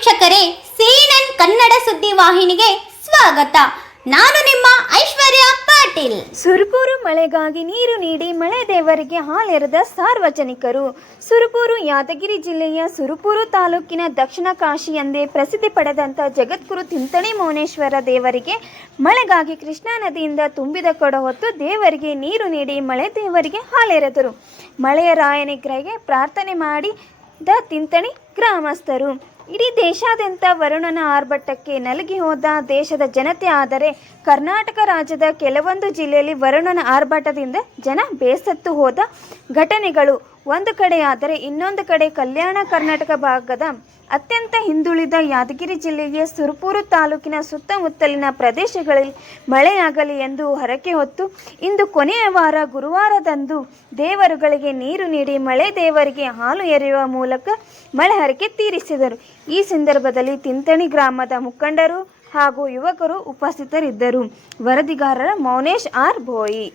ವೀಕ್ಷಕರೇ, CNN ಕನ್ನಡ ಸುದ್ದಿ ವಾಹಿನಿಗೆ ಸ್ವಾಗತ. ನಾನು ನಿಮ್ಮ ಐಶ್ವರ್ಯ ಪಾಟೀಲ್. ಸುರಪುರ ಮಳೆಗಾಗಿ ನೀರು ನೀಡಿ ಮಳೆ ದೇವರಿಗೆ ಹಾಲೆರೆದ ಸಾರ್ವಜನಿಕರು. ಸುರಪುರ ಯಾದಗಿರಿ ಜಿಲ್ಲೆಯ ಸುರಪುರ ತಾಲೂಕಿನ ದಕ್ಷಿಣ ಕಾಶಿ ಎಂದೇ ಪ್ರಸಿದ್ಧಿ ಪಡೆದಂಥ ಜಗದ್ಗುರು ತಿಂತಣಿ ಮೌನೇಶ್ವರ ದೇವರಿಗೆ ಮಳೆಗಾಗಿ ಕೃಷ್ಣಾ ನದಿಯಿಂದ ತುಂಬಿದ ಕೊಡ ಹೊತ್ತು ದೇವರಿಗೆ ನೀರು ನೀಡಿ ಮಳೆ ದೇವರಿಗೆ ಹಾಲೆರೆದರು. ಮಳೆಯ ರಾಯನಿಗ್ರಹಕ್ಕೆ ಪ್ರಾರ್ಥನೆ ಮಾಡಿದ ತಿಂತಣಿ ಗ್ರಾಮಸ್ಥರು. ಇಡೀ ದೇಶಾದ್ಯಂತ ವರುಣನ ಆರ್ಭಟಕ್ಕೆ ನಲುಗಿ ಹೋದ ದೇಶದ ಜನತೆ. ಆದರೆ ಕರ್ನಾಟಕ ರಾಜ್ಯದ ಕೆಲವೊಂದು ಜಿಲ್ಲೆಯಲ್ಲಿ ವರುಣನ ಆರ್ಭಟದಿಂದ ಜನ ಬೇಸತ್ತು ಹೋದ ಘಟನೆಗಳು ಒಂದು ಕಡೆಯಾದರೆ, ಇನ್ನೊಂದು ಕಡೆ ಕಲ್ಯಾಣ ಕರ್ನಾಟಕ ಭಾಗದ ಅತ್ಯಂತ ಹಿಂದುಳಿದ ಯಾದಗಿರಿ ಜಿಲ್ಲೆಯ ಸುರಪುರ ತಾಲೂಕಿನ ಸುತ್ತಮುತ್ತಲಿನ ಪ್ರದೇಶಗಳಲ್ಲಿ ಮಳೆಯಾಗಲಿ ಎಂದು ಹರಕೆ ಹೊತ್ತು ಇಂದು ಕೊನೆಯ ವಾರ ಗುರುವಾರದಂದು ದೇವರುಗಳಿಗೆ ನೀರು ನೀಡಿ ಮಳೆ ದೇವರಿಗೆ ಹಾಲು ಎರೆಯುವ ಮೂಲಕ ಮಳೆ ಹರಕೆ ತೀರಿಸಿದರು. ಈ ಸಂದರ್ಭದಲ್ಲಿ ತಿಂತಣಿ ಗ್ರಾಮದ ಮುಖಂಡರು ಹಾಗೂ ಯುವಕರು ಉಪಸ್ಥಿತರಿದ್ದರು. ವರದಿಗಾರರ ಮೌನೇಶ್ ಆರ್ ಭೋಯಿ.